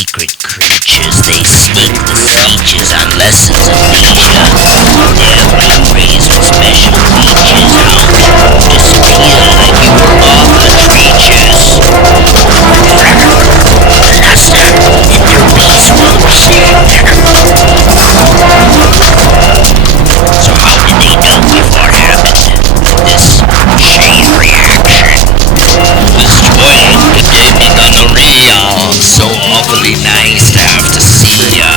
secret creatures. They sneak the speeches on lessons of leisure. Their Blu-rays with special features out. Disappear like you were author creatures. Blaster in their beast modes. So how did they know before it happened? This chain reaction was spoiling the gaming on the real. So awfully nice to have to see ya.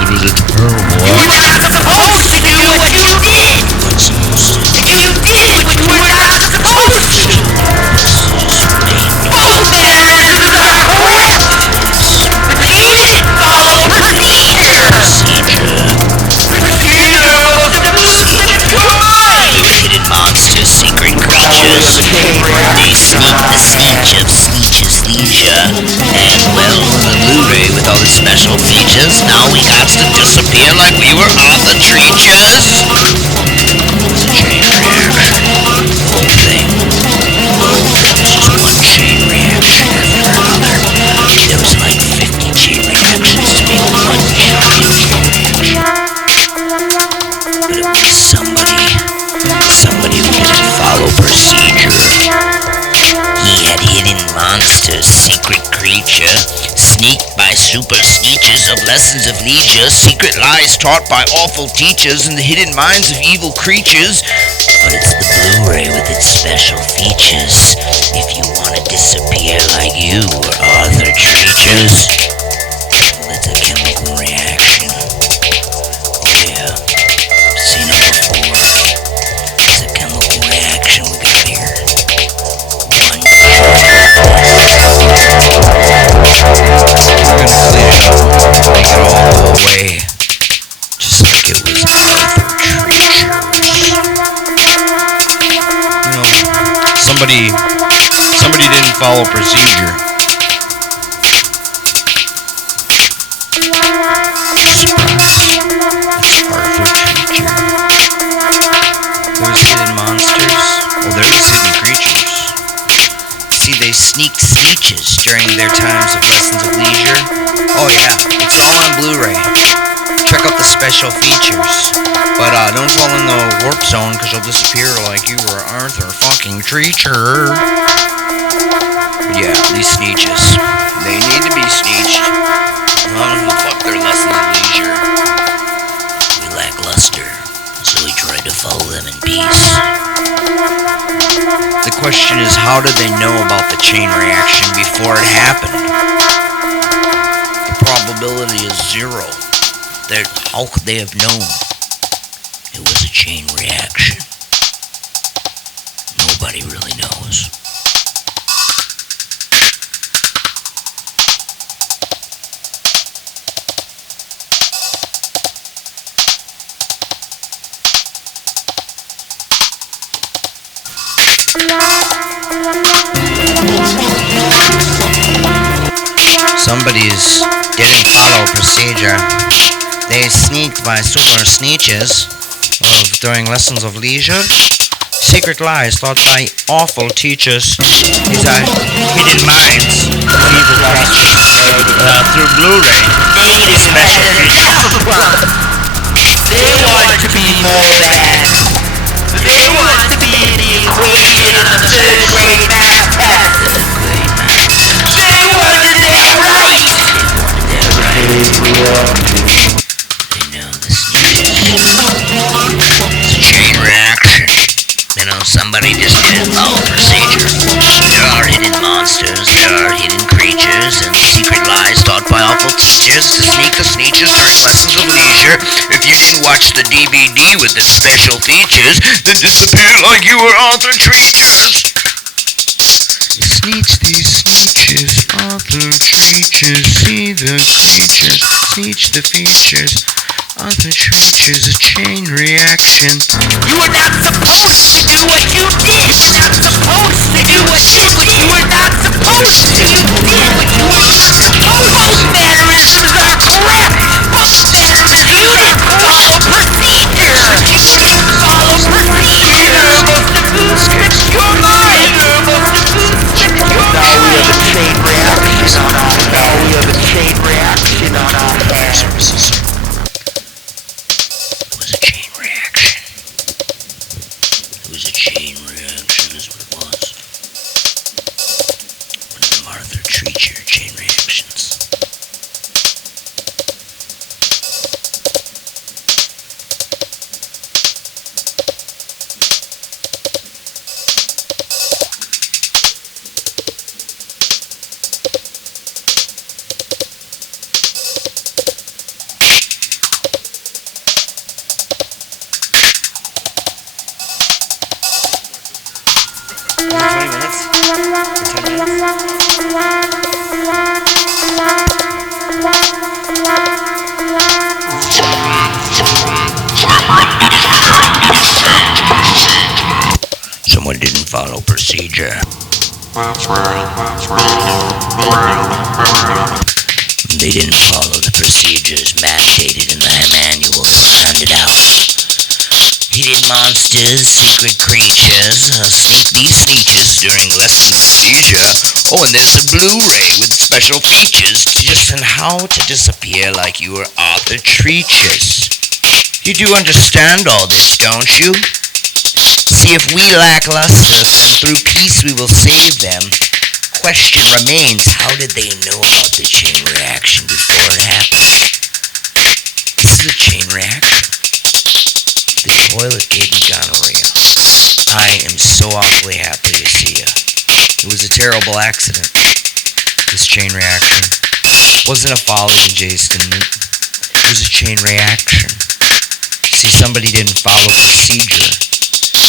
It was a terrible. You were not supposed to do what you did! What's supposed to do? You did what you were not supposed to! Both answers are correct! But you didn't follow procedure! Procedure was the movement coin! Hidden monsters, secret creatures. They sneak the sneech of Sneech's leisure. And well, the Blu-ray with all the special features, now we got to disappear like we were author creatures. It's a chain reaction. Whole thing. There's just one chain reaction after another. There was like 50 chain reactions to make one chain reaction. But it was somebody who didn't follow procedure. He had hidden monsters, secret creature, sneaked by super sneeches of lessons of leisure, secret lies taught by awful teachers in the hidden minds of evil creatures. But it's the Blu-ray with its special features. If you want to disappear like you were author creatures, well, it's a chemical reaction. Yeah, I've seen it before. It's a chemical reaction we got here. One. We're gonna clean it up, make it all go away, just like it was author creatures. Somebody didn't follow procedure. Surprise. It's author creature. There was hidden monsters. Well, there was hidden creatures. See, they sneaked sneeches during their times of lessons of leisure. Oh yeah, it's all on Blu-ray. Check out the special features. But don't fall in the warp zone, because you'll disappear like you were Arthur fucking creature. But yeah, these sneeches. They need to be sneeched. Well, fuck their lessons of leisure. We lackluster, so we tried to follow them in peace. The question is, how did they know about the chain reaction before it happened? The probability is 0. How could they have known? It was a chain reaction. Nobody really knows. Somebody's didn't follow procedure. They sneaked by super sneeches during lessons of leisure. Secret lies taught by awful teachers. These are hidden minds of evil creatures. Through Blu-ray. They Special features. They want to be more than. They want to be in the equation of the third grade math test. They wanted that right. They know the sneeches. It's a chain reaction. You know, somebody just didn't follow procedure. There are hidden monsters, there are hidden creatures, and secret lies taught by awful teachers to sneak the sneeches during lessons of leisure. If you didn't watch the DVD with the special features, then disappear like you were author creatures. Sneech these sneeches, author creatures, see the creatures, sneech the features, author creatures, a chain reaction. You were not supposed to do what you did. You were not supposed to do what you did. You were not supposed to. You did what you were not supposed to. Both mannerisms are correct. Both mannerisms. You didn't follow procedure. You didn't follow procedure. Your mind. Now we are the chain reaction. Now we are the chain minutes? For 10 minutes? Someone didn't follow procedure. They didn't follow the procedures mandated in the manual that was handed out. Hidden monsters, secret creatures, sneak these sneeches during lesson procedure. Oh, and there's a Blu-ray with special features just on how to disappear like you were Arthur Treacher's. You do understand all this, don't you? See, if we lackluster, then through peace we will save them. Question remains, how did they know about the chain reaction before it happened? This is a chain reaction. The toilet gave me gonorrhea. I am so awfully happy to see you. It was a terrible accident. This chain reaction wasn't a folly in Jay's statement. It was a chain reaction. See, somebody didn't follow procedure.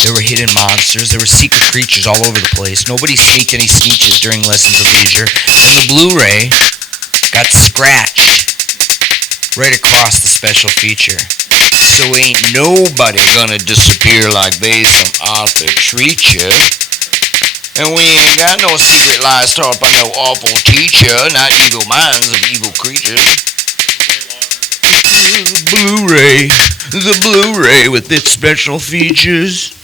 There were hidden monsters, there were secret creatures all over the place. Nobody sneaked any sneeches during lessons of leisure. And the Blu-ray got scratched right across the special feature. So ain't nobody gonna disappear like they some Arthur Treacher. And we ain't got no secret lies taught by no awful teacher, not evil minds of evil creatures. The Blu-ray with its special features.